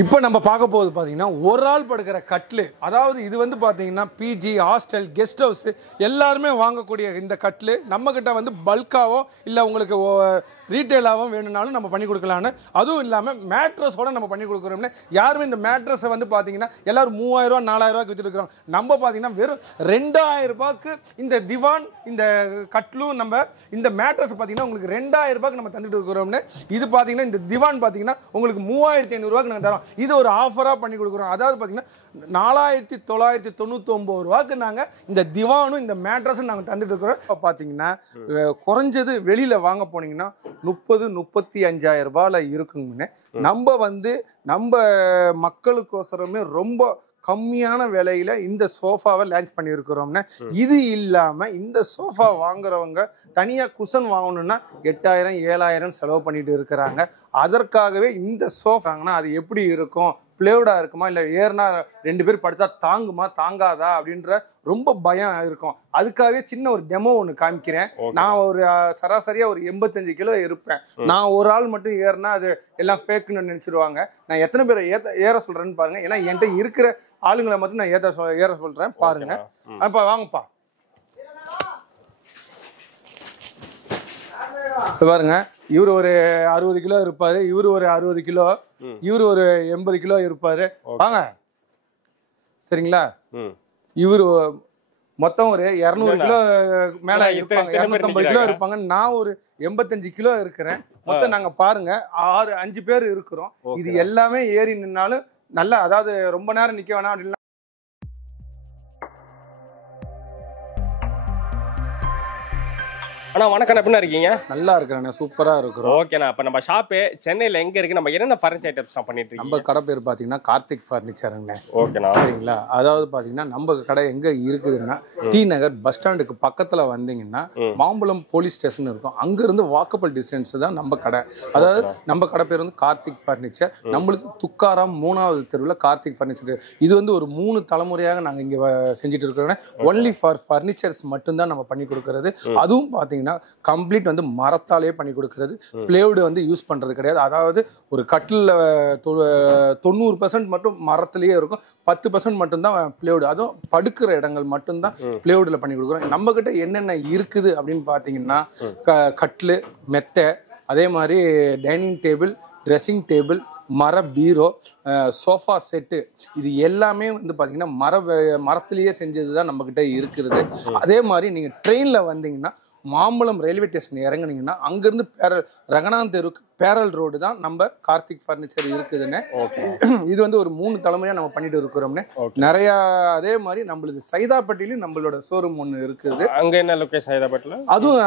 இப்போ நம்ம பார்க்க போகுது பார்த்தீங்கன்னா ஒரு ஆள் படுக்கிற கட்லு. அதாவது இது வந்து பார்த்தீங்கன்னா பிஜி ஹாஸ்டல் கெஸ்ட் ஹவுஸ் எல்லாருமே வாங்கக்கூடிய இந்த கட்லு நம்மக்கிட்ட வந்து பல்காவோ இல்லை உங்களுக்கு ரீட்டெயிலாகவும் வேணும்னாலும் நம்ம பண்ணி கொடுக்கலான்னு. அதுவும் இல்லாமல் மேட்ரஸோட நம்ம பண்ணி கொடுக்குறோம்னு. யாருமே இந்த மேட்ரஸை வந்து பார்த்தீங்கன்னா எல்லாரும் 3000 4000 வித்துட்டு இருக்கிறோம். நம்ம பார்த்தீங்கன்னா வெறும் 2000 ரூபாய்க்கு இந்த திவான் இந்த கட்லும் நம்ம இந்த மேட்ரஸ் பார்த்தீங்கன்னா உங்களுக்கு 2000 ரூபாய்க்கு நம்ம தந்துட்டு இருக்கிறோம்னு. இது பார்த்தீங்கன்னா இந்த திவான் பார்த்தீங்கன்னா உங்களுக்கு 3500 ரூபாய்க்கு நாங்கள் தரோம். இது ஒரு ஆஃபராக பண்ணி கொடுக்குறோம். அதாவது பார்த்தீங்கன்னா 4999 ரூபாய்க்கு நாங்கள் இந்த திவானும் இந்த மேட்ரஸும் நாங்கள் தந்துட்டு இருக்கிறோம். இப்போ பார்த்தீங்கன்னா குறைஞ்சது வெளியில் வாங்க போனீங்கன்னா 30-35,000 ரூபாயில் இருக்குங்கன்னு. நம்ம வந்து நம்ம மக்களுக்கோசரமே ரொம்ப கம்மியான விலையில இந்த சோஃபாவை லான்ச் பண்ணியிருக்கிறோம்னா. இது இல்லாம இந்த சோஃபா வாங்குறவங்க தனியா குஷன் வாங்கணும்னா 8000-7000 செலவு பண்ணிட்டு இருக்கிறாங்க. அதற்காகவே இந்த சோஃபாங்கன்னா அது எப்படி இருக்கும், பிளேவுடா இருக்குமா இல்லை ஏறினா 2 பேர் படுத்தா தாங்குமா தாங்காதா அப்படின்ற ரொம்ப பயம் இருக்கும். அதுக்காகவே சின்ன ஒரு டெமோ ஒன்று காமிக்கிறேன். நான் ஒரு சராசரியா ஒரு 85 கிலோ இருப்பேன். நான் ஒரு ஆள் மட்டும் ஏறினா அது எல்லாம் ஃபேக்குன்னு நினைச்சிருவாங்க. நான் எத்தனை பேரை ஏற சொல்றேன்னு பாருங்க. ஏன்னா என்கிட்ட இருக்கிற ஆளுங்களை மட்டும் நான் ஏற சொல்றேன் பாருங்க. அப்ப வாங்கப்பா பாருங்க. இவரு ஒரு 60 கிலோ இருப்பாரு, இவரு ஒரு 60 கிலோ, இவரு ஒரு 80 கிலோ இருப்பாரு. வாங்க சரிங்களா. இவரு மொத்தம் ஒரு 200 கிலோ மேல இருப்பாங்க, 250 கிலோ இருப்பாங்க. நான் ஒரு 85 கிலோ இருக்கிறேன். மொத்தம் நாங்க பாருங்க 5 பேர் இருக்கிறோம். இது எல்லாமே ஏறி நின்னாலும் நல்லா, அதாவது ரொம்ப நேரம் நிக்க வேணாம் அப்படின்னா. அண்ணா வணக்கம், எப்படின்னா இருக்கீங்க? நல்லா இருக்கிறேன், சூப்பரா இருக்கிறோம். ஓகேண்ணா. அப்ப நம்ம ஷாப்பு சென்னையில எங்க இருக்கு, நம்ம என்னென்ன ஃபர்னிச்சர் ஐட்டம்ஸ் பண்ணிட்டு இருக்கோம்? நம்ம கடை பேர் பாத்தீங்கன்னா கார்த்திக் ஃபர்னிச்சருங்க. ஓகேண்ணா. சரிங்களா. அதாவது பாத்தீங்கன்னா நம்ம கடை எங்க இருக்குதுன்னா டி நகர் பஸ் ஸ்டாண்டுக்கு பக்கத்துல வந்தீங்கன்னா மாம்பழம் போலீஸ் ஸ்டேஷன் இருக்கும். அங்க இருந்து வாக்கபிள் டிஸ்டன்ஸ் தான் நம்ம கடை. அதாவது நம்ம கடை பேர் வந்து கார்த்திக் ஃபர்னிச்சர். நம்மளுக்கு துக்காராம் 3வது தெருவில் கார்த்திக் ஃபர்னிச்சர். இது வந்து ஒரு 3 தலைமுறையாக நாங்க இங்க செஞ்சுட்டு இருக்கிறோம். ஒன்லி ஃபார் ஃபர்னிச்சர்ஸ் மட்டும்தான் நம்ம பண்ணி கொடுக்கறது. அதுவும் பாத்தீங்கன்னா கம்ப்ளீட் வந்து மரத்தாலே பண்ணி கொடுக்கிறது. பிளேவுட் வந்து யூஸ் பண்றது கிடையாது. அதாவது ஒரு கட்டில் 90% மட்டும் மரத்திலேயே இருக்கும், 10% மட்டும்தான் பிளேவுட். அதுவும் படுக்கிற இடங்கள் மட்டும்தான் பிளேவுட்ல பண்ணி கொடுக்குறோம். நம்ம கிட்ட என்னென்ன இருக்குது அப்படின்னு பாத்தீங்கன்னா கட்டில், மெத்தை, அதே மாதிரி டைனிங் டேபிள், ட்ரெஸ்ஸிங் டேபிள், மர பீரோ, சோஃபா செட்டு, இது எல்லாமே வந்து பார்த்தீங்கன்னா மரத்திலேயே செஞ்சது தான் நம்மக்கிட்ட இருக்கிறது. அதே மாதிரி நீங்கள் ட்ரெயினில் வந்தீங்கன்னா மாம்பழம் ரயில்வே ஸ்டேஷன் இறங்குனீங்கன்னா அங்கேருந்து ரங்கநாதன் தெருவுக்கு பேரல் ரோடு தான் நம்ம கார்த்திக் ஃபர்னிச்சர் இருக்குதுன்னு. இது வந்து ஒரு 3 தலைமுறையாக நம்ம பண்ணிட்டு இருக்கிறோம்னு. நிறைய அதே மாதிரி நம்மளுக்கு சைதாப்பட்டிலையும் நம்மளோட ஷோரூம் ஒன்று இருக்குது. அங்கே என்ன லொக்கேஷன்? சைதாப்பட்டில். அதுவும்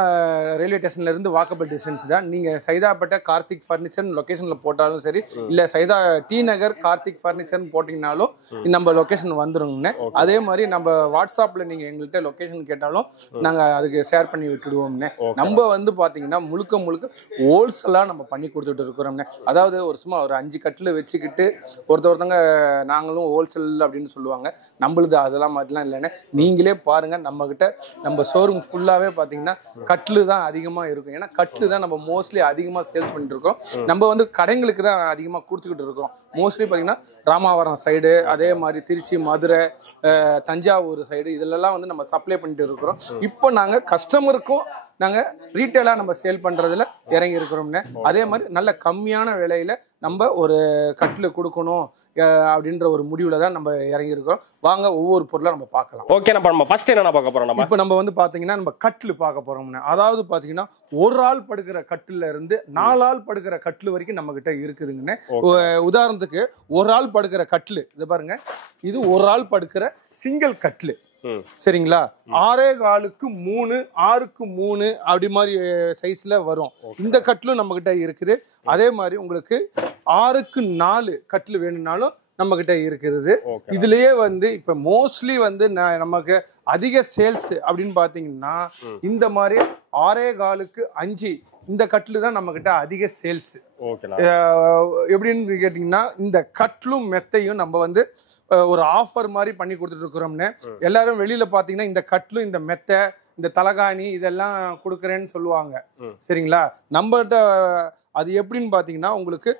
ரயில்வே ஸ்டேஷன்ல இருந்து வாக்கபிள் டிஸ்டன்ஸ் தான். நீங்க சைதாப்பேட்டை கார்த்திக் ஃபர்னிச்சர் லொகேஷன்ல போட்டாலும் சரி, இல்ல டி நகர் கார்த்திக் ஃபர்னிச்சர் போட்டீங்கன்னாலும் நம்ம லொகேஷன் வந்துருங்க. அதே மாதிரி நம்ம வாட்ஸ்அப்ல நீங்க எங்கள்கிட்ட லொகேஷன் கேட்டாலும் நாங்க அதுக்கு ஷேர் பண்ணி விட்டுடுவோம்னு. நம்ம வந்து பாத்தீங்கன்னா முழுக்க ஹோல்சேலா நம்ம பண்ணி கொடுத்துட்டு இருக்கிறோம்னு. அதாவது சும்மா ஒரு 5 கட்டில் வச்சுக்கிட்டு ஒருத்தவங்க நாங்களும் ஹோல்சேல் அப்படின்னு சொல்லுவாங்க. நம்மளுது அதெல்லாம் மாதிரிலாம் இல்லைன்னு. நீங்களே பாருங்க, நம்ம கிட்ட நம்ம ஷோரூம் ஃபுல்லாவே பாத்தீங்கன்னா கட்லு தான் அதிகமா இருக்கும். ஏன்னா கட்லு தான் நம்ம மோஸ்ட்லி அதிகமா சேல்ஸ் பண்ணிட்டு இருக்கோம். நம்ம வந்து கடைங்களுக்கு தான் அதிகமா கொடுத்துக்கிட்டு இருக்கோம். மோஸ்ட்லி பாத்தீங்கன்னா ராமாவரம் சைடு, அதே மாதிரி திருச்சி, மதுரை, தஞ்சாவூர் சைடு இதெல்லாம் வந்து நம்ம சப்ளை பண்ணிட்டு இருக்கிறோம். இப்போ நாங்க கஸ்டமருக்கும் நாங்க ரீட்டைலா நம்ம சேல் பண்றதுல இறங்கி இருக்கிறோம்னு. அதே மாதிரி நல்ல கம்மியான விலையில நம்ம ஒரு கட்டில் கொடுக்கணும் அப்படின்ற ஒரு முடிவுல தான் நம்ம இறங்கி இருக்கிறோம். வாங்க ஒவ்வொரு பொருளா நம்ம பார்க்கலாம். ஓகே, நம்ம ஃபர்ஸ்ட் என்ன பார்க்க போறோம்? இப்போ நம்ம வந்து பாத்தீங்கன்னா நம்ம கட்டில் பார்க்க போறோம்னு. அதாவது பாத்தீங்கன்னா ஒரு ஆள் படுக்கிற கட்டில இருந்து 4 ஆள் படுக்கிற கட்டில் வரைக்கும் நம்ம கிட்ட இருக்குதுங்கன்னு. உதாரணத்துக்கு ஒரு ஆள் படுக்கிற கட்டில் இது பாருங்க. இது ஒரு ஆள் படுக்கிற சிங்கிள் கட்டில். சரிங்களா. 6.25க்கு 3, 6க்கு 3 அப்படி மாதிரி சைஸ்ல வரும். இந்த கட்டிலும் நம்ம கிட்ட இருக்குது. அதே மாதிரி உங்களுக்கு 6க்கு 4 கட்டில் வேணும்னாலும் நம்ம கிட்ட இருக்குது. இதுலயே வந்து இப்ப மோஸ்ட்லி வந்து நமக்கு அதிக சேல்ஸ் அப்படின்னு பாத்தீங்கன்னா இந்த மாதிரி 6.25க்கு 5 இந்த கட்டில் தான் நம்ம கிட்ட அதிக சேல்ஸ். எப்படின்னு கேட்டீங்கன்னா இந்த கட்டிலும் மெத்தையும் நம்ம வந்து ஒரு ஆஃபர் மாதிரி பண்ணி கொடுத்துட்டு இருக்கிறோம்னு. எல்லாரும் வெளியில பாத்தீங்கன்னா இந்த கட்லும் இந்த மெத்தை இந்த தலகாணி இதெல்லாம் கொடுக்குறேன்னு சொல்லுவாங்க. சரிங்களா. நம்மகிட்ட அது எப்படின்னு பாத்தீங்கன்னா உங்களுக்கு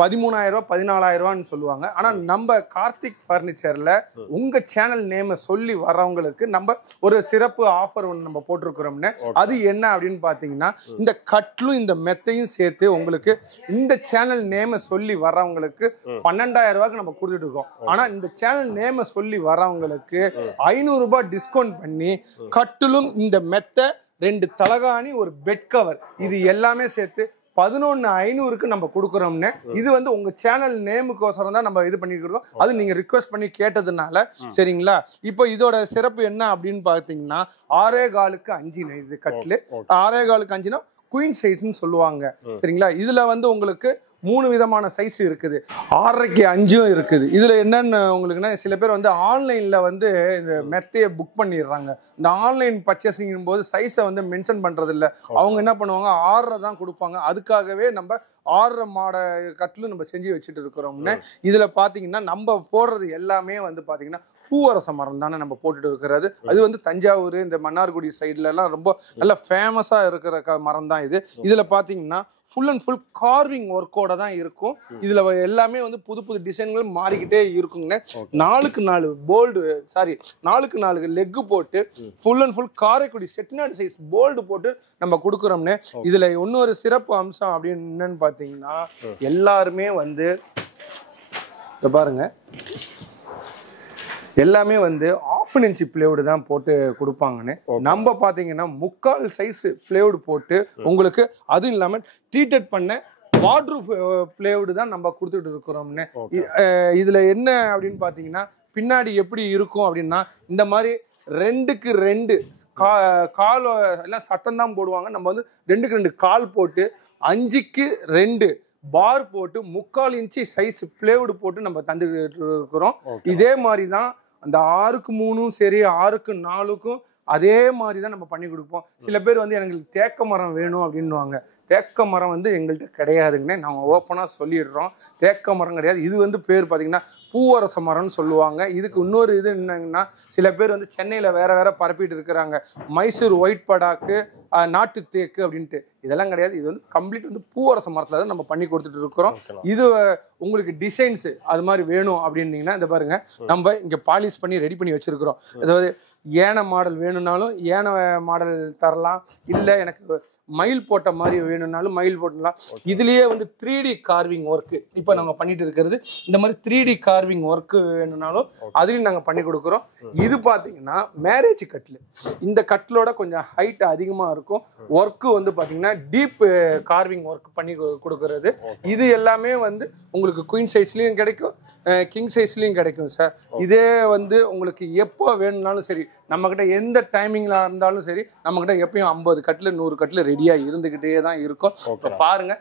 13,000 14,000 சொல்லுவாங்க. ஆனா நம்ம கார்த்திக் ஃபர்னிச்சர்ல உங்க சேனல் நேம சொல்லி வர்றவங்களுக்கு நம்ம ஒரு சிறப்பு ஆஃபர் ஒன்று நம்ம போட்டிருக்கிறோம்னு. அது என்ன அப்படின்னு பாத்தீங்கன்னா, இந்த கட்லும் இந்த மெத்தையும் சேர்த்து உங்களுக்கு இந்த சேனல் நேம சொல்லி வர்றவங்களுக்கு 12,000 ரூபாய்க்கு நம்ம கொடுத்துட்டு இருக்கோம். ஆனா இந்த சேனல் நேம சொல்லி வர்றவங்களுக்கு 500 ரூபாய் டிஸ்கவுண்ட் பண்ணி கட்டிலும் இந்த மெத்தை 2 தலகாணி ஒரு பெட் கவர் இது எல்லாமே சேர்த்து 11,500க்கு நம்ம கொடுக்குறோம்னு. இது வந்து உங்க சேனல் நேமுக்கோசரம் தான் நம்ம இது பண்ணிக்கிறோம். அது நீங்க ரிக்வெஸ்ட் பண்ணி கேட்டதுனால சரிங்களா. இப்போ இதோட சிறப்பு என்ன அப்படின்னு பாத்தீங்கன்னா 6.25க்கு 5 இது கட்லு 6.25க்கு 5னா குயின் சைஸ்ன்னு சொல்லுவாங்க சரிங்களா. இதுல வந்து உங்களுக்கு 3 விதமான சைஸ் இருக்குது. 6.5க்கு 5 இருக்குது. இதுல என்னன்னு உங்களுக்குன்னா சில பேர் வந்து ஆன்லைன்ல வந்து இந்த மெத்தையை புக் பண்ணிடுறாங்க. இந்த ஆன்லைன் பர்ச்சேசிங் போது சைஸை வந்து மென்ஷன் பண்றது இல்ல. அவங்க என்ன பண்ணுவாங்க 6 தான் கொடுப்பாங்க. அதுக்காகவே நம்ம 6 மாட கட்டிலும் நம்ம செஞ்சு வச்சுட்டு இருக்கிறோம்னு. இதுல பாத்தீங்கன்னா நம்ம போடுறது எல்லாமே வந்து பாத்தீங்கன்னா பூவரச மரம் தானே நம்ம போட்டுட்டு இருக்கிறது. அது வந்து தஞ்சாவூர் இந்த மன்னார்குடி சைட்ல எல்லாம் ரொம்ப நல்ல ஃபேமஸா இருக்கிற மரம் தான் இது. இதுல பாத்தீங்கன்னா ஃபுல் அண்ட் ஃபுல் கார்விங் ஒர்க்கோட தான் இருக்கும். இதுல எல்லாமே வந்து புது புது டிசைன்கள் மாறிக்கிட்டே இருக்குங்க. 4க்கு 4 போல்டு 4க்கு 4 லெக் போட்டு full and full Karaikudi Chettinad size bolt போட்டு நம்ம கொடுக்குறோம்னு. இதுல இன்னொரு சிறப்பு அம்சம் அப்படின்னு என்னன்னு பாத்தீங்கன்னா எல்லாருமே வந்து பாருங்க எல்லாமே வந்து 1/2 இன்ச் பிளேவுடு தான் போட்டு கொடுப்பாங்கன்னு. நம்ம பாத்தீங்கன்னா 3/4 சைஸ் பிளேவுடு போட்டு உங்களுக்கு அதுவும் இல்லாம ட்ரீட்டட் பண்ண வார்ட்ரூஃப் பிளேவுடு தான் நம்ம கொடுத்துட்டு இருக்கிறோம்னு. இதுல என்ன அப்படின்னு பாத்தீங்கன்னா பின்னாடி எப்படி இருக்கும் அப்படின்னா இந்த மாதிரி 2க்கு 2 கால் எல்லாம் சட்டம் தான் போடுவாங்க. நம்ம வந்து 2க்கு 2 கால் போட்டு 5க்கு 2 பார் போட்டு 3/4 இன்ச்சு சைஸ் பிளேவுடு போட்டு நம்ம தந்துட்டு இருக்கிறோம். இதே மாதிரி தான் அந்த 6க்கு 3ம் சரி 6க்கு 4க்கும் அதே மாதிரி தான் நம்ம பண்ணி கொடுப்போம். சில பேர் வந்து எனக்கு தேக்க மரம் வேணும் அப்படின்னுவாங்க. தேக்க மரம் வந்து எங்கள்கிட்ட கிடையாதுங்கண்ணே. நாங்கள் ஓப்பனாக சொல்லிடுறோம். தேக்க மரம் கிடையாது. இது வந்து பேர் பார்த்தீங்கன்னா பூவரச மரம்னு சொல்லுவாங்க. இதுக்கு இன்னொரு இது என்னங்கன்னா சில பேர் வந்து சென்னையில் வேற பரப்பிட்டு இருக்கிறாங்க மைசூர் ஒயிட் படாக்கு நாட்டு தேக்கு அப்படின்ட்டு. இதெல்லாம் கிடையாது. இது வந்து கம்ப்ளீட் வந்து பூவரச மரத்தில் தான் நம்ம பண்ணி கொடுத்துட்டு இருக்கிறோம். இது உங்களுக்கு டிசைன்ஸ் அது மாதிரி வேணும் அப்படின்னீங்கன்னா இந்த பாருங்க நம்ம இங்கே பாலிஷ் பண்ணி ரெடி பண்ணி வச்சிருக்கிறோம். அதாவது ஏனை மாடல் வேணும்னாலும் ஏனை மாடல் தரலாம். இல்லை எனக்கு மயில் போட்ட மாதிரி வேணும்னாலும் மயில் போட்டலாம். இதுலயே வந்து 3D கார்விங் ஒர்க்கு இப்போ நம்ம பண்ணிட்டு இருக்கிறது. இந்த மாதிரி 3D கார்விங் ஒர்க்கு வேணும்னாலும் அதுலயும் நாங்கள் பண்ணி கொடுக்குறோம். இது பார்த்தீங்கன்னா மேரேஜ் கட்லு. இந்த கட்லோட கொஞ்சம் ஹைட் அதிகமாக இருக்கும். ஒர்க்கு வந்து பார்த்தீங்கன்னா டீப் கார்விங் ஒர்க் பண்ணி கொடுக்கறது. இது எல்லாமே வந்து உங்களுக்கு குயின் சைஸ்லயும் கிடைக்கும் கிங் சைஸ்லயும் கிடைக்கும் சார். இதே வந்து உங்களுக்கு எப்போ வேணும்னாலும் சரி நம்ம கிட்ட எந்த டைமிங்ல இருந்தாலும் சரி நம்ம கிட்ட எப்பயும் 50 கட்டில் 100 கட்டில் ரெடியா இருந்துகிட்டே தான் இருக்கும். பாருங்க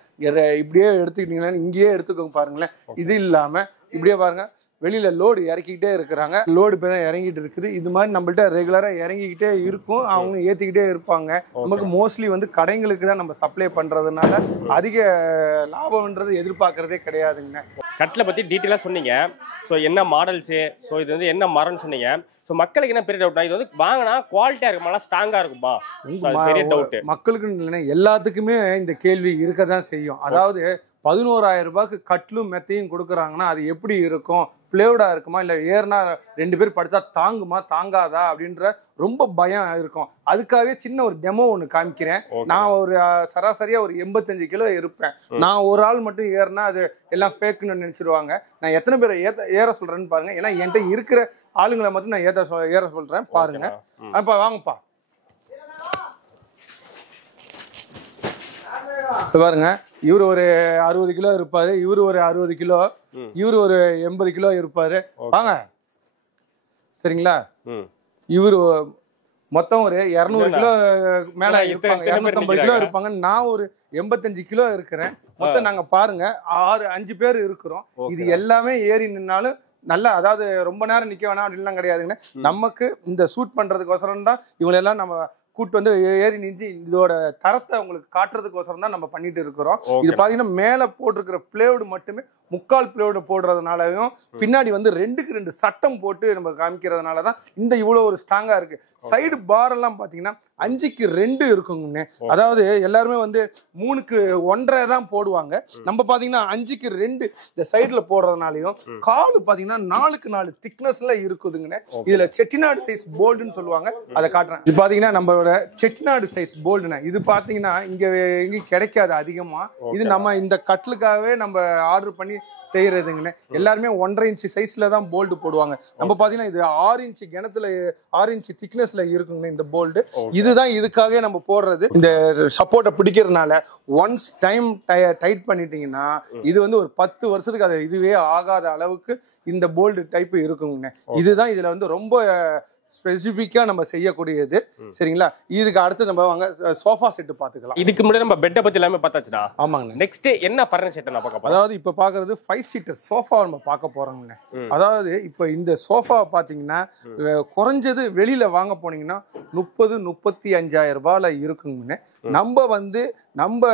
இப்படியே எடுத்துக்கிட்டீங்கன்னா இங்கேயே எடுத்துக்கோங்க பாருங்களேன். இது இல்லாம இப்படியே பாருங்க வெளியில லோடு இறக்கிக்கிட்டே இருக்கிறாங்க. லோடு இப்போ தான் இறங்கிட்டு இருக்குது. இது மாதிரி நம்மள்ட்ட ரெகுலரா இறங்கிக்கிட்டே இருக்கும். அவங்க ஏற்றிக்கிட்டே இருப்பாங்க. நமக்கு மோஸ்ட்லி வந்து கடைங்களுக்கு தான் நம்ம சப்ளை பண்றதுனால அதிக லாபம்ன்றது எதிர்பார்க்கறதே கிடையாதுங்க. கட்டில பத்தி டீட்டெயிலாக சொன்னீங்க. ஸோ என்ன மாடல்ஸு, ஸோ இது வந்து என்ன மரம்னு சொன்னீங்க. ஸோ மக்களுக்கு என்ன பெரிய டவுட்னா இது வந்து வாங்கினா குவாலிட்டியா இருக்குமா ஸ்ட்ராங்கா இருக்குமா? பெரிய டவுட் மக்களுக்கு இல்லைன்னா எல்லாத்துக்குமே இந்த கேள்வி இருக்க தான் செய்யும். அதாவது 11,000 ரூபாய்க்கு கட்லும் மெத்தையும் கொடுக்குறாங்கன்னா அது எப்படி இருக்கும்? பிளேவுடா இருக்குமா இல்லை ஏறினா 2 பேர் படுத்தா தாங்குமா தாங்காதா அப்படின்ற ரொம்ப பயம் இருக்கும். அதுக்காகவே சின்ன ஒரு டெமோ ஒன்று காமிக்கிறேன். நான் ஒரு சராசரியா ஒரு 85 கிலோ இருப்பேன். நான் ஒரு ஆள் மட்டும் ஏறினா அது எல்லாம் ஃபேக்குன்னு நினைச்சிருவாங்க. நான் எத்தனை பேரை ஏற சொல்றேன்னு பாருங்க. ஏன்னா என்கிட்ட இருக்கிற ஆளுங்களை மட்டும் நான் ஏற சொல்றேன் பாருங்க. அப்பா வாங்கப்பா பாருங்க. இவரு ஒரு 60 கிலோ இருப்பாரு. இவரு ஒரு 60 கிலோ. இவரு ஒரு 80 கிலோ இருப்பாரு. வாங்க சரிங்களா. இவரு மொத்தம் ஒரு 200 கிலோ மேல இருப்பாங்க. 250 கிலோ இருப்பாங்க. நான் ஒரு 85 கிலோ இருக்கிறேன். மொத்தம் நாங்க பாருங்க 5 பேர் இருக்கிறோம். இது எல்லாமே ஏறி நின்னாலும் நல்லா, அதாவது ரொம்ப நேரம் நிக்க வேணாம் அப்படின்லாம் கிடையாதுங்க. நமக்கு இந்த ஷூட் பண்றதுக்கோசரம் தான் இவங்களெல்லாம் நம்ம கூட்டு வந்து ஏறி நின்று இதோட தரத்தை உங்களுக்கு காட்டுறதுக்கோசரம் தான் நம்ம பண்ணிட்டு இருக்கிறோம். இது ஓகே பாத்தீங்கன்னா மேல போட்டிருக்கிற பிளேவுட் மட்டுமே முக்கால் பிளேவுட் போடுறதுனாலயும் பின்னாடி வந்து 2க்கு 2 சட்டம் போட்டு நம்ம காமிக்கிறதுனாலதான் இந்த இவ்வளவு ஒரு ஸ்ட்ராங்கா இருக்கு. சைடு பார் எல்லாம் பாத்தீங்கன்னா 5க்கு 2 இருக்குங்க. அதாவது எல்லாருமே வந்து 3க்கு 1.5 தான் போடுவாங்க. நம்ம பாத்தீங்கன்னா 5க்கு 2 இந்த சைடுல போடுறதுனாலயும் காலு பாத்தீங்கன்னா 4க்கு 4 திக்னஸ்ல இருக்குதுங்க. இதுல செட்டிநாடு சைஸ் போல்டுன்னு சொல்லுவாங்க. அதை காட்டுறேன். இது பாத்தீங்கன்னா நம்மளோட செட்டிநாடு சைஸ் போல்டுனா இது பாத்தீங்கன்னா இங்க எங்கேயும் கிடைக்காது அதிகமா. இது நம்ம இந்த கட்லுக்காகவே நம்ம ஆர்டர் பண்ணி செய்யறதுங்கண்ணே. எல்லாருமே 1.5 இன்ச் சைஸ்ல தான் போல்டு போடுவாங்க. நம்ம பாத்தீங்கன்னா இது 6 இன்ச் கிணத்துல 6 இன்ச் திக்னஸ்ல இருக்குங்க இந்த போல்டு. இதுதான் இதுக்காகவே நம்ம போடுறது. இந்த சப்போர்ட்டை பிடிக்கிறதுனால ஒன்ஸ் டைம் டைட் பண்ணிட்டீங்கன்னா இது வந்து ஒரு 10 வருஷத்துக்கு அது இதுவே ஆகாத அளவுக்கு இந்த போல்டு டைப் இருக்குங்க. இதுதான் இதுல வந்து ரொம்ப ஸ்பெசிபிக்கா நம்ம செய்யக்கூடியது. சரிங்களா? இதுக்கு அடுத்து நம்ம வாங்க சோஃபா செட் பாத்துக்கலாம். இதுக்கு முன்னாடி நம்ம பெட்டை பத்தி எல்லாமே பார்த்தாச்சுடா. ஆமாங்க. நெக்ஸ்ட் என்ன ஃபர்னிச்சர் நான் பார்க்க போறேன். அதாவது இப்ப பாக்குறது 5 சீட்டர் சோஃபா நம்ம பார்க்க போறோங்க. அதாவது இப்ப இந்த சோஃபா பாத்தீங்கன்னா குறைஞ்சது வெளியில வாங்க போனீங்கன்னா 30-35,000 ரூபாயில இருக்குங்க. நம்ம வந்து நம்ம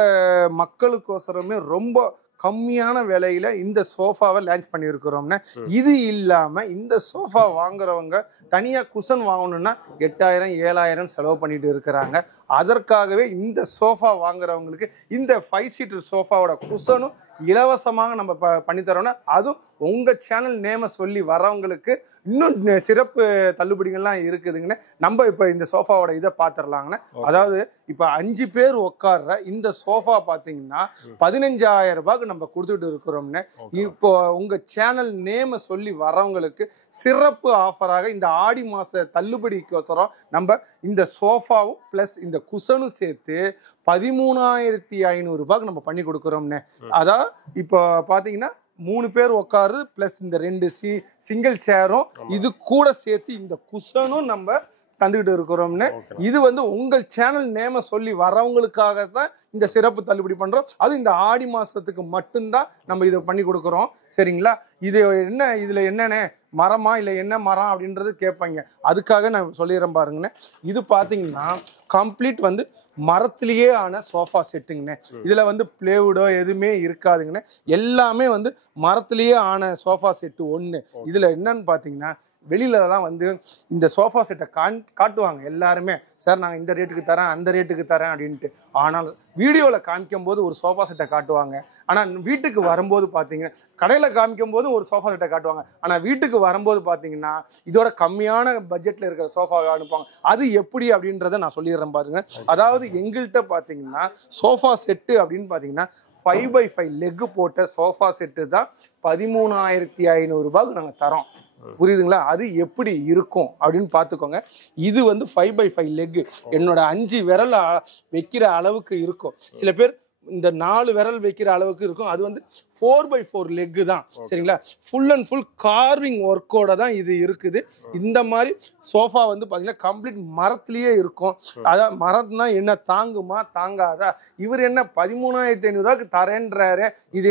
மக்களுக்கோசரமே ரொம்ப கம்மியான விலையில இந்த சோஃபாவை லான்ச் பண்ணியிருக்கிறோம்னா, இது இல்லாம இந்த சோஃபா வாங்குறவங்க தனியா குஷன் வாங்கணும்னா 8,000 7,000 செலவு பண்ணிட்டு இருக்கிறாங்க. அதற்காகவே இந்த சோஃபா வாங்குறவங்களுக்கு இந்த 5 சீட்டர் சோஃபாவோட குஷனும் இலவசமாக நம்ம பண்ணித்தரோம்னா, அதுவும் உங்க சேனல் நேம சொல்லி வரவங்களுக்கு இன்னும் சிறப்பு தள்ளுபடிகள்லாம் இருக்குதுங்கன்னு. நம்ம இப்ப இந்த சோஃபாவோட இதை பாத்திரலாங்கண்ணே. அதாவது இப்ப 5 பேர் உட்கார்ற இந்த சோஃபா பாத்தீங்கன்னா 15,000 ரூபாய்க்கு நம்ம கொடுத்துட்டு இருக்கிறோம்னு. இப்போ உங்க சேனல் நேம சொல்லி வரவங்களுக்கு சிறப்பு ஆஃபராக இந்த ஆடி மாச தள்ளுபடிக்கோசரம் நம்ம இந்த சோஃபாவும் பிளஸ் இந்த குஷனும் சேர்த்து 13,500 ரூபாய்க்கு நம்ம பண்ணி கொடுக்குறோம்னு. அதான் இப்போ பாத்தீங்கன்னா 3 பேர் உட்காருது பிளஸ் இந்த 2 சிங்கிள் சேரும் இது கூட சேர்த்து இந்த குஷனும் நம்ம தந்துகிட்டு இருக்கிறோம்னு. இது வந்து உங்கள் சேனல் நேம சொல்லி வரவங்களுக்காக தான் இந்த சிறப்பு தள்ளுபடி பண்றோம். அது இந்த ஆடி மாசத்துக்கு மட்டும்தான் நம்ம இதை பண்ணி கொடுக்குறோம். சரிங்களா? இது என்ன, இதுல என்னன்னு மரமா இல்ல என்ன மரம் அப்படின்றது கேட்பாங்க. அதுக்காக நான் சொல்லிடுறேன் பாருங்கண்ணே. இது பாத்தீங்கன்னா கம்ப்ளீட் வந்து மரத்திலேயே ஆன சோஃபா செட்டுங்கண்ணே. இதுல வந்து பிளேவுடோ எதுவுமே இருக்காதுங்கண்ணே. எல்லாமே வந்து மரத்திலேயே ஆன சோஃபா செட்டு ஒண்ணு. இதுல என்னன்னு பாத்தீங்கன்னா வெளியில தான் வந்து இந்த சோஃபா செட்டை காட்டுவாங்க எல்லாருமே. சார் நாங்கள் இந்த ரேட்டுக்கு தரேன் அந்த ரேட்டுக்கு தரேன் அப்படின்ட்டு. ஆனால் வீடியோவில் காமிக்கும் போது ஒரு சோஃபா செட்டை காட்டுவாங்க. ஆனால் வீட்டுக்கு வரும்போது பார்த்தீங்கன்னா கடையில் காமிக்கும் போது ஒரு சோஃபா செட்டை காட்டுவாங்க. ஆனால் வீட்டுக்கு வரும்போது பார்த்தீங்கன்னா இதோட கம்மியான பட்ஜெட்டில் இருக்கிற சோஃபாவை அனுப்புவாங்க. அது எப்படி அப்படின்றத நான் சொல்லிடுறேன் பாருங்க. அதாவது எங்கள்கிட்ட பார்த்தீங்கன்னா சோஃபா செட்டு அப்படின்னு பார்த்தீங்கன்னா 5x5 லெக் போட்ட சோஃபா செட்டு தான் 13,500 ரூபாய்க்கு நாங்கள் தரோம். புரியுதுங்களா? அது எப்படி இருக்கும் அப்படின்னு பார்த்துக்கோங்க. இது வந்து 5x5 லெக் என்னோட 5 விரல் வைக்கிற அளவுக்கு இருக்கும். சில பேர் இந்த 4 விரல் வைக்கிற அளவுக்கு இருக்கும். அது வந்து 4x4 லெக் தான். சரிங்களா? ஃபுல் அண்ட் ஃபுல் கார்விங் ஒர்க்கோட தான் இது இருக்குது. இந்த மாதிரி சோஃபா வந்து பாத்தீங்கன்னா கம்ப்ளீட் மரத்திலேயே இருக்கும். அதான் மரம்னா என்ன தாங்குமா தாங்காதா? இவர் என்ன 13,500 ரூபாய்க்கு தரேன்றாரு. இது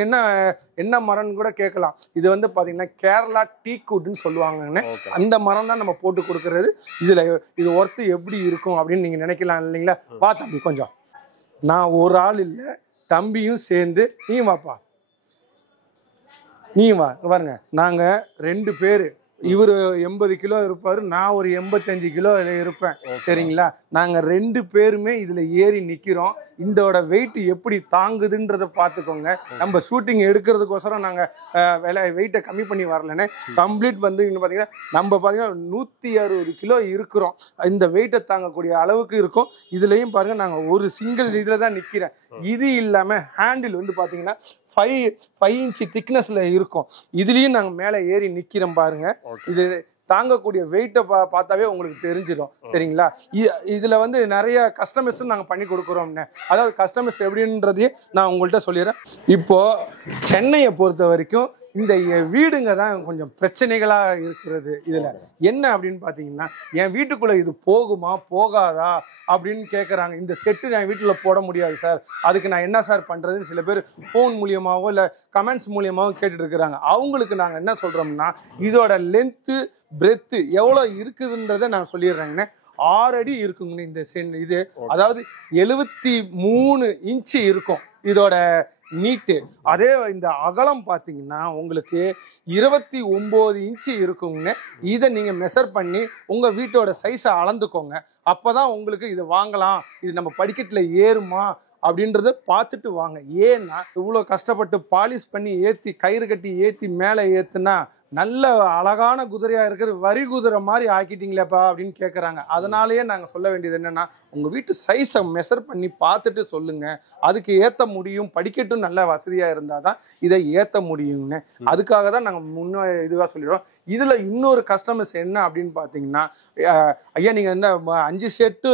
என்ன மரம்னு கூட கேட்கலாம். இது வந்து பாத்தீங்கன்னா கேரளா டீக்குட்னு சொல்லுவாங்கன்னு. அந்த மரம் தான் நம்ம போட்டு கொடுக்கறது. இதுல இது ஒர்த்து எப்படி இருக்கும் அப்படின்னு நீங்க நினைக்கலாம் இல்லைங்களா? வா தம்பி கொஞ்சம். நான் ஒரு ஆள் இல்லை, தம்பியும் சேர்ந்து நீ வாப்பா, நீ வா பாருங்க. நாங்க 2 பேரு. இவரு 80 கிலோ இருப்பாரு, நான் ஒரு 85 கிலோ இருப்பேன். சரிங்களா? நாங்க 2 பேருமே இதுல ஏறி நிக்கிறோம். இதோட வெயிட் எப்படி தாங்குதுன்றத பாத்துக்கோங்க. நம்ம ஷூட்டிங் எடுக்கிறதுக்கோசரம் நாங்க வெயிட்டை கம்மி பண்ணி வரலன்னு. கம்ப்ளீட் வந்து இன்னும் பாத்தீங்கன்னா நம்ம பாத்தீங்கன்னா 160 கிலோ இருக்கிறோம். இந்த வெயிட்டை தாங்கக்கூடிய அளவுக்கு இருக்கும். இதுலயும் பாருங்க நாங்க ஒரு சிங்கிள் இதுல தான் நிக்கிறேன். இது இல்லாம ஹேண்டில் வந்து பாத்தீங்கன்னா 5 இன்ச் திக்னஸ்ல இருக்கும். இதுலயும் நாங்க மேல ஏறி நிக்கிறோம் பாருங்க. இது தாங்கக்கூடிய வெயிட்டை பார்த்தாவே உங்களுக்கு தெரிஞ்சிடும். சரிங்களா? இதுல வந்து நிறைய கஸ்டமைஸும் நாங்க பண்ணி கொடுக்குறோம்னு. அதாவது கஸ்டமைஸ் எப்படின்றதையும் நான் உங்கள்கிட்ட சொல்லிடுறேன். இப்போ சென்னையை பொறுத்த வரைக்கும் இந்த வீடுங்க தான் கொஞ்சம் பிரச்சனைகளா இருக்கிறது. இதுல என்ன அப்படின்னு பாத்தீங்கன்னா என் வீட்டுக்குள்ள இது போகுமா போகாதா அப்படின்னு கேட்குறாங்க. இந்த செட்டு என் வீட்டுல போட முடியாது சார், அதுக்கு நான் என்ன சார் பண்றதுன்னு சில பேர் ஃபோன் மூலியமாவோ இல்ல கமெண்ட்ஸ் மூலியமாவோ கேட்டுட்டு இருக்கிறாங்க. அவங்களுக்கு நாங்க என்ன சொல்றோம்னா இதோட லென்த்து பிரெத்து எவ்வளோ இருக்குதுன்றதை நான் சொல்லிடுறேங்கண்ணே. 6 அடி இருக்குங்க இந்த இது. அதாவது 73 இன்ச்சு இருக்கும் இதோட நீட்டு. அதே இந்த அகலம் பார்த்தீங்கன்னா உங்களுக்கு 29 இன்ச்சு இருக்குங்க. இதை நீங்க மெஷர் பண்ணி உங்க வீட்டோட சைஸை அளந்துக்கோங்க. அப்பதான் உங்களுக்கு இதை வாங்கலாம், இது நம்ம படிக்கட்டுல ஏறுமா அப்படின்றத பார்த்துட்டு வாங்க. ஏன்னா இவ்வளோ கஷ்டப்பட்டு பாலிஷ் பண்ணி ஏற்றி கயிறு கட்டி ஏற்றி மேலே ஏற்றுனா நல்ல அழகான குதிரையா இருக்கிற வரி குதிரை மாதிரி ஆக்கிட்டீங்களேப்பா அப்படின்னு கேட்குறாங்க. அதனாலேயே நாங்கள் சொல்ல வேண்டியது என்னன்னா, உங்கள் வீட்டு சைஸை மெஷர் பண்ணி பார்த்துட்டு சொல்லுங்க. அதுக்கு ஏற்ற முடியும், படிக்கட்டும் நல்ல வசதியாக இருந்தால் தான் இதை ஏற்ற முடியுங்க. அதுக்காக தான் நாங்கள் முன்ன இதுவாக சொல்லிடுறோம். இதில் இன்னொரு கஸ்டமர்ஸ் என்ன அப்படின்னு பார்த்தீங்கன்னா, ஐயா நீங்கள் என்ன 5 செட்டு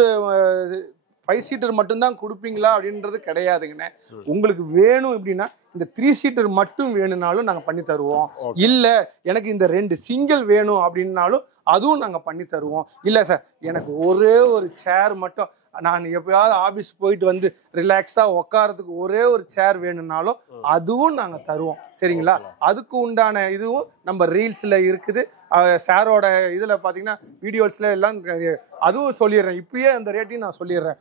5 சீட்டர் மட்டும்தான் கொடுப்பீங்களா அப்படின்றது கிடையாதுங்கண்ணே. உங்களுக்கு வேணும் அப்படின்னா இந்த 3 சீட்டர் மட்டும் வேணும்னாலும் நாங்கள் பண்ணி தருவோம். இல்லை எனக்கு இந்த 2 சிங்கிள் வேணும் அப்படின்னாலும் அதுவும் நாங்கள் பண்ணி தருவோம். இல்லை சார் எனக்கு ஒரே ஒரு சேர் மட்டும், நான் எப்பயாவது ஆஃபீஸ் போயிட்டு வந்து ரிலாக்ஸாக உட்காரத்துக்கு ஒரே ஒரு சேர் வேணும்னாலும் அதுவும் நாங்கள் தருவோம். சரிங்களா? அதுக்கு உண்டான இதுவும் நம்ம ரீல்ஸில் இருக்குது. சாரோட இதில் பார்த்தீங்கன்னா வீடியோஸில் எல்லாம் அதுவும் சொல்லிடுறேன். இப்பயே அந்த ரேட்டையும் நான் சொல்லிடுறேன்.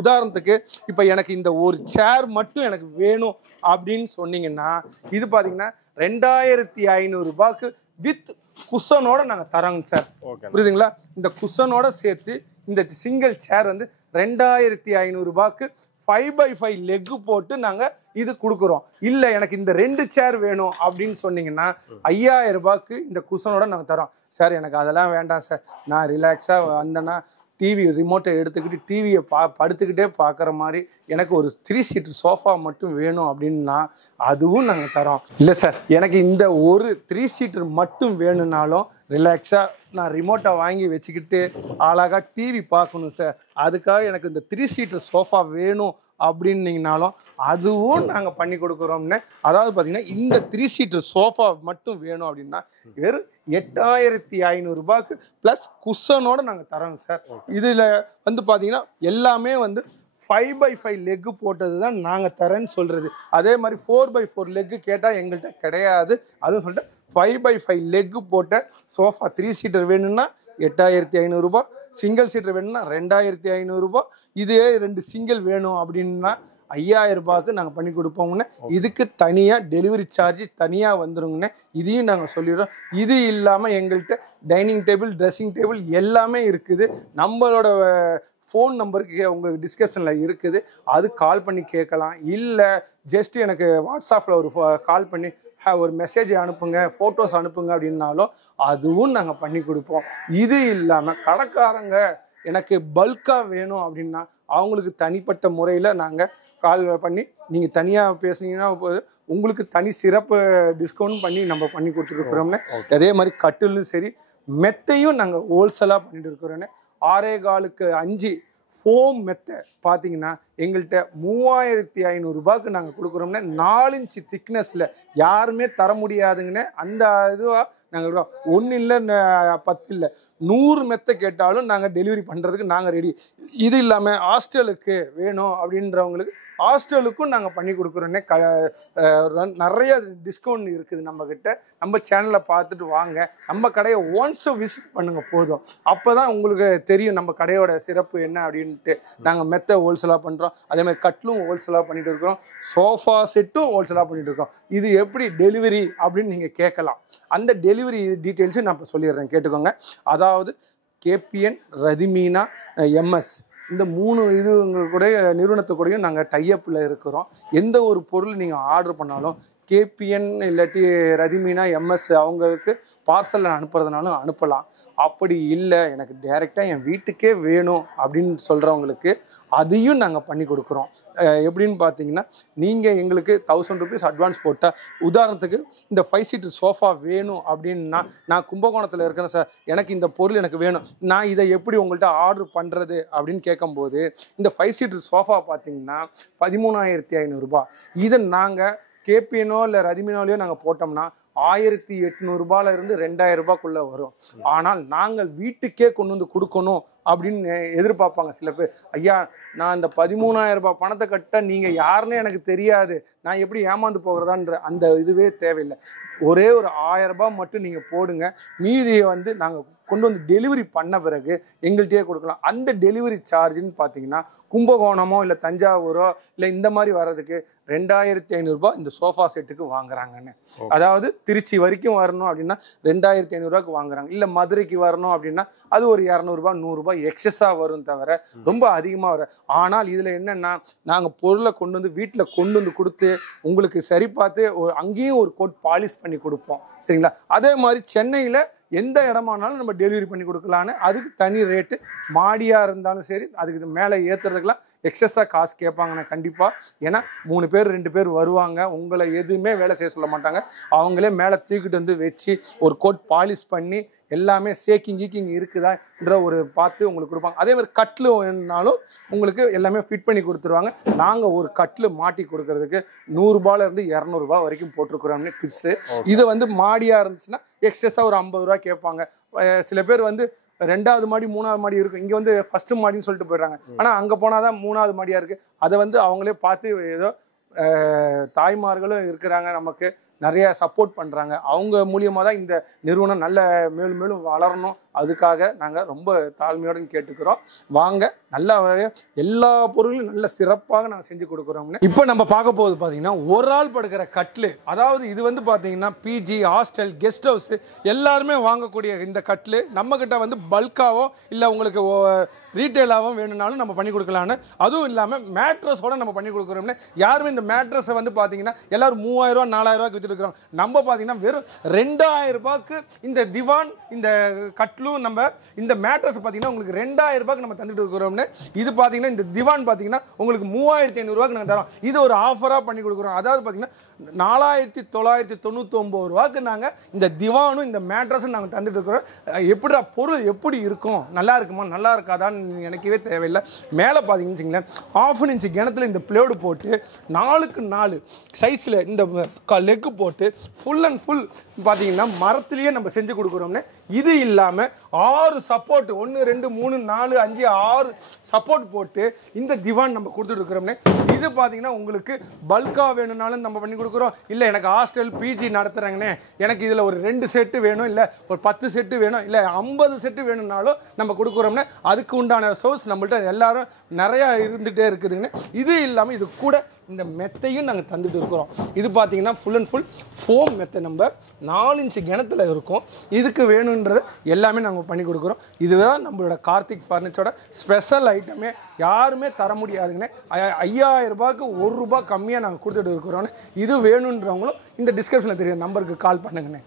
உதாரணத்துக்கு இப்போ எனக்கு இந்த ஒரு சேர் மட்டும் எனக்கு வேணும் அப்படின்னு சொன்னீங்கன்னா இது பார்த்தீங்கன்னா 2500 ரூபாய்க்கு வித் குஷனோட நாங்கள் தரோங்க சார். புரியுதுங்களா? இந்த குஷனோட சேர்த்து இந்த சிங்கிள் சேர் வந்து 2500 ரூபாய்க்கு 5x5 லெக் போட்டு நாங்கள் இது கொடுக்குறோம். இல்லை எனக்கு இந்த 2 சேர் வேணும் அப்படின்னு சொன்னீங்கன்னா 5000 ரூபாய்க்கு இந்த குஷனோட நாங்கள் தரோம். சார் எனக்கு அதெல்லாம் வேண்டாம் சார், நான் ரிலாக்ஸாக வந்தேன்னா டிவி ரிமோட்டை எடுத்துக்கிட்டு டிவியை படுத்துக்கிட்டே பார்க்குற மாதிரி எனக்கு ஒரு 3 சீட்டர் சோஃபா மட்டும் வேணும் அப்படின்னா அதுவும் நாங்கள் தரோம். இல்லை சார் எனக்கு இந்த ஒரு 3 சீட்டர் மட்டும் வேணும்னாலும் ரிலாக்ஸாக நான் ரிமோட்டை வாங்கி வச்சுக்கிட்டு அழகாக டிவி பார்க்கணும் சார், அதுக்காக எனக்கு இந்த 3 சீட்டர் சோஃபா வேணும் அப்படின்னீங்கனாலும் அதுவும் நாங்கள் பண்ணி கொடுக்குறோம்னு. அதாவது பார்த்தீங்கன்னா இந்த 3 சீட்டர் சோஃபா மட்டும் வேணும் அப்படின்னா வெறும் 8500 ரூபாய்க்கு ப்ளஸ் குஷனோட நாங்கள் தரோங்க சார். இதில் வந்து பார்த்தீங்கன்னா எல்லாமே வந்து 5x5 லெக்கு போட்டது தான் நாங்கள் தரேன்னு சொல்கிறது. அதே மாதிரி 4x4 லெக்கு கேட்டால் எங்கள்கிட்ட கிடையாது. அதுவும் சொல்லிட்டு 5x5 லெக்கு போட்ட சோஃபா 3 சீட்டர் வேணும்னா 8500 ரூபாய், சிங்கிள் சீட்டர் வேணும்னா 2500 ரூபாய், இதே 2 சிங்கிள் வேணும் அப்படின்னா 5000 ரூபாய்க்கு நாங்கள் பண்ணி கொடுப்போங்கண்ணே. இதுக்கு தனியாக டெலிவரி சார்ஜ் தனியாக வந்துருங்கண்ணே. இதையும் நாங்கள் சொல்லிடுறோம். இது இல்லாமல் எங்கள்கிட்ட டைனிங் டேபிள், ட்ரெஸ்ஸிங் டேபிள் எல்லாமே இருக்குது. நம்மளோட ஃபோன் நம்பருக்கு உங்களுக்கு டிஸ்கிரிப்ஷனில் இருக்குது, அது கால் பண்ணி கேட்கலாம். இல்லை ஜஸ்ட் எனக்கு வாட்ஸ்அப்பில் ஒரு கால் பண்ணி ஒரு மெசேஜ் அனுப்புங்க, ஃபோட்டோஸ் அனுப்புங்க அப்படின்னாலும் அதுவும் நாங்கள் பண்ணி கொடுப்போம். இது இல்லாமல் கடைக்காரங்க எனக்கு பல்காக வேணும் அப்படின்னா அவங்களுக்கு தனிப்பட்ட முறையில் நாங்கள் கால் பண்ணி நீங்கள் தனியாக பேசுனீங்கன்னா உங்களுக்கு தனி சிறப்பு டிஸ்கவுண்ட் பண்ணி நம்ம பண்ணி கொடுத்துருக்குறோம்னு. அதே மாதிரி கட்டிலும் சரி மெத்தையும் நாங்கள் ஹோல்சேலாக பண்ணிட்டு இருக்கிறோன்னு. 6.25 ஃபோம் மெத்தை பார்த்தீங்கன்னா எங்கள்கிட்ட 3500 ரூபாய்க்கு நாங்கள் கொடுக்குறோம்னா 4 இன்ச்சு திக்னஸில் யாருமே தர முடியாதுங்கன்னு. அந்த இதுவாக நாங்கள் 1 இல்லை 10 இல்லை 100 மெத்தை கேட்டாலும் நாங்கள் டெலிவரி பண்ணுறதுக்கு நாங்கள் ரெடி. இது இல்லாமல் ஹாஸ்டலுக்கு வேணும் அப்படின்றவங்களுக்கு ஹாஸ்டலுக்கும் நாங்கள் பண்ணி கொடுக்குறோன்னே. நிறைய டிஸ்கவுண்ட் இருக்குது நம்மக்கிட்ட. நம்ம சேனலை பார்த்துட்டு வாங்க, நம்ம கடையை ஒன்ஸ் விசிட் பண்ணுங்க போதும். அப்போ தான் உங்களுக்கு தெரியும் நம்ம கடையோட சிறப்பு என்ன அப்படின்ட்டு. நாங்கள் மெத்தை ஹோல்சேலாக பண்ணுறோம், அதே மாதிரி கட்லும் ஹோல்சேலாக பண்ணிட்டு இருக்கிறோம், சோஃபா செட்டும் ஹோல்சேலாக பண்ணிட்டு இருக்கோம். இது எப்படி டெலிவரி அப்படின்னு நீங்கள் கேட்கலாம். அந்த டெலிவரி டீட்டெயில்ஸும் நான் இப்போ சொல்லிடுறேன், கேட்டுக்கோங்க. அதாவது கேபிஎன், ரதிமீனா, எம்எஸ் இந்த 3 கூட நிறுவனத்துக்கூடையும் நாங்கள் டைஅப்பில் இருக்கிறோம். எந்த ஒரு பொருள் நீங்கள் ஆர்டர் பண்ணாலும் கேபிஎன் இல்லாட்டி ரதிமீனா, எம்எஸ் அவங்களுக்கு பார்சலில் அனுப்புறதுனாலும் அனுப்பலாம். அப்படி இல்லை எனக்கு டைரெக்டாக என் வீட்டுக்கே வேணும் அப்படின்னு சொல்கிறவங்களுக்கு அதையும் நாங்கள் பண்ணி கொடுக்குறோம். எப்படின்னு பார்த்தீங்கன்னா நீங்கள் எங்களுக்கு 1000 ரூபீஸ் அட்வான்ஸ் போட்டால், உதாரணத்துக்கு இந்த 5 சீட்டர் சோஃபா வேணும் அப்படின்னா நான் கும்பகோணத்தில் இருக்கிறேன் சார், எனக்கு இந்த பொருள் எனக்கு வேணும், நான் இதை எப்படி உங்கள்கிட்ட ஆர்டர் பண்ணுறது அப்படின்னு கேட்கும்போது இந்த 5 சீட்டர் சோஃபா பார்த்தீங்கன்னா 13500 ரூபாய். இதை நாங்கள் கேபிஎனோ இல்லை ரதிமீனோலையோ நாங்கள் போட்டோம்னா 1800 ரூபாயிலிருந்து 2000 ரூபாய்க்குள்ளே வரும். ஆனால் நாங்கள் வீட்டுக்கே கொண்டு வந்து கொடுக்கணும் அப்படின்னு எதிர்பார்ப்பாங்க சில பேர். ஐயா நான் இந்த 13,000 ரூபாய் பணத்தை கட்ட நீங்கள் யாருன்னு எனக்கு தெரியாது, நான் எப்படி ஏமாந்து போகிறதான்ற அந்த இதுவே தேவையில்லை. ஒரே ஒரு 1000 ரூபாய் மட்டும் நீங்கள் போடுங்க, மீதியை வந்து நாங்கள் கொண்டு வந்து டெலிவரி பண்ண பிறகு எங்கள்கிட்டயே கொடுக்கலாம். அந்த டெலிவரி சார்ஜுன்னு பார்த்தீங்கன்னா கும்பகோணமோ இல்லை தஞ்சாவூரோ இல்லை இந்த மாதிரி வர்றதுக்கு 2,500 ரூபாய் இந்த சோஃபா செட்டுக்கு வாங்குறாங்கன்னு. அதாவது திருச்சி வரைக்கும் வரணும் அப்படின்னா 2,500 ரூபாய்க்கு வாங்குறாங்க. இல்லை மதுரைக்கு வரணும் அப்படின்னா அது ஒரு 200 ரூபாய் 100 ரூபாய் எக்ஸஸாக வரும் தவிர ரொம்ப அதிகமாக வர. ஆனால் இதில் என்னென்னா நாங்கள் பொருளை கொண்டு வந்து வீட்டில் கொண்டு வந்து கொடுத்து உங்களுக்கு சரி பார்த்து அங்கேயும் ஒரு கோட் பாலிஷ் பண்ணி கொடுப்போம். சரிங்களா? அதே மாதிரி சென்னையில் எந்த இடமானாலும் நம்ம டெலிவரி பண்ணி கொடுக்கலான்னு அதுக்கு தனி ரேட்டு. மாடியாக இருந்தாலும் சரி அதுக்கு மேலே ஏற்றுறதுக்கெலாம் எக்ஸஸாக காசு கேட்பாங்கண்ணே கண்டிப்பாக. ஏன்னா 3 பேர் 2 பேர் வருவாங்க, உங்களை எதுவுமே வேலை செய்ய சொல்ல மாட்டாங்க. அவங்களே மேலே தூக்கிட்டு வந்து வச்சு ஒரு கோட் பாலிஷ் பண்ணி எல்லாமே சேக்கிங் கீக்கிங் இருக்குதான்ற ஒரு பார்த்து உங்களுக்கு கொடுப்பாங்க. அதே மாதிரி கட்லு வேணுனாலும் உங்களுக்கு எல்லாமே ஃபிட் பண்ணி கொடுத்துருவாங்க. நாங்கள் ஒரு கட்லு மாட்டி கொடுக்கறதுக்கு 100 ரூபாயிலேருந்து 200 ரூபாய் வரைக்கும் போட்டிருக்கிறோம்னு டிப்ஸு. இது வந்து மாடியாக இருந்துச்சுன்னா எக்ஸ்ட்ரஸாக ஒரு 50 ரூபா கேட்பாங்க. சில பேர் வந்து 2வது மாடி 3வது மாடி இருக்கும், இங்கே வந்து ஃபர்ஸ்ட் மாடின்னு சொல்லிட்டு போயிடுறாங்க. ஆனால் அங்கே போனால் தான் 3வது மாடியாக இருக்குது. அதை வந்து அவங்களே பார்த்து ஏதோ தாய்மார்களும் இருக்கிறாங்க, நமக்கு நிறைய சப்போர்ட் பண்ணுறாங்க. அவங்க மூலியமாக தான் இந்த நிறுவனம் நல்ல மேலும் மேலும் வளரணும். அதுக்காக நாங்கள் ரொம்ப தாழ்மையோடு கேட்டுக்கிறோம். வாங்க, நல்லா எல்லா பொருளும் நல்ல சிறப்பாக நாங்கள் செஞ்சு கொடுக்குறோம்னு. இப்போ நம்ம பார்க்க போகுது பார்த்தீங்கன்னா ஒரு ஆள் படுக்கிற கட்லு. அதாவது இது வந்து பார்த்தீங்கன்னா பிஜி, ஹாஸ்டல், கெஸ்ட் ஹவுஸ் எல்லாருமே வாங்கக்கூடிய இந்த கட்லு நம்மக்கிட்ட வந்து பல்காவோ இல்லை உங்களுக்கு ரீட்டெயிலாகவும் வேணும்னாலும் நம்ம பண்ணி கொடுக்கலான்னு. அதுவும் இல்லாமல் மேட்ரஸோடு நம்ம பண்ணி கொடுக்குறோம்னு. யாருமே இந்த மேட்ரஸை வந்து பார்த்தீங்கன்னா எல்லோரும் 3,000 ரூபா 4,000 ரூபாய்க்கு விற்றுருக்குறோம். நம்ம பார்த்தீங்கன்னா வெறும் 2,000 ரூபாய்க்கு இந்த திவான் இந்த கட்லு நம்ம இந்த மேட்ரஸ் பார்த்தீங்கன்னா உங்களுக்கு 2,000 ரூபாய்க்கு நம்ம தந்துட்டு இருக்கிறோம்னு. இது பார்த்தீங்கன்னா இந்த திவான் பார்த்தீங்கன்னா உங்களுக்கு 3,500 ரூபாய்க்கு நாங்கள் தரோம். இது ஒரு ஆஃபராக பண்ணி கொடுக்குறோம். அதாவது பார்த்தீங்கன்னா 4,999 ரூபாய்க்கு நாங்கள் இந்த திவானும் இந்த மேட்ரஸும் நாங்கள் தந்துட்டு இருக்கிறோம். எப்படிடா பொருள் எப்படி இருக்கும், நல்லா இருக்குமா நல்லா இருக்காதான்னு நினைக்கவே தேவையில்லை. மேலே பார்த்தீங்கன்னு வச்சுங்களேன் 1/2 இன்ச்சு கிணத்துல இந்த பிளேடு போட்டு 4க்கு 4 சைஸில் இந்த லெக்கு போட்டு ஃபுல் அண்ட் ஃபுல் பார்த்தீங்கன்னா மரத்துலேயே நம்ம செஞ்சு கொடுக்குறோம்னு. இது இல்லாமல் 6 சப்போர்ட் 1 2 3 4 5 6 சப்போர்ட் போட்டு இந்த திவான் நம்ம கொடுத்துட்டு இருக்கிறோம்னு. இது பார்த்தீங்கன்னா உங்களுக்கு பல்காக வேணும்னாலும் நம்ம பண்ணி கொடுக்குறோம். இல்லை எனக்கு ஹாஸ்டல் பிஜி நடத்துகிறாங்கண்ணே, எனக்கு இதில் ஒரு 2 செட்டு வேணும், இல்லை ஒரு 10 செட்டு வேணும், இல்லை 50 செட்டு வேணும்னாலும் நம்ம கொடுக்குறோம்னு. அதுக்கு உண்டான சோர்ஸ் நம்மள்ட்ட எல்லாரும் நிறையா இருந்துகிட்டே இருக்குதுங்கன்னு. இது இல்லாமல் இது கூட இந்த மெத்தையும் நாங்கள் தந்துட்டு இருக்கிறோம். இது பார்த்தீங்கன்னா ஃபுல் அண்ட் ஃபுல் ஃபோம் மெத்தை நம்ம 4 இன்ச்சு கிணத்துல இருக்கும். இதுக்கு வேணுன்றது எல்லாமே நாங்கள் பண்ணி கொடுக்குறோம். இதுதான் நம்மளோட கார்த்திக் ஃபர்னிச்சரோட ஸ்பெஷல் ஐட்டமே. யாருமே தர முடியாதுங்கண்ணே. 5,000 ரூபாய்க்கு 1 ரூபாய் கம்மியாக நாங்கள் கொடுத்துட்டு இருக்கிறோன்னு. இது வேணுன்றவங்களும் இந்த டிஸ்கிரிப்ஷனில் தெரியும் நம்பருக்கு கால் பண்ணுங்கண்ணே.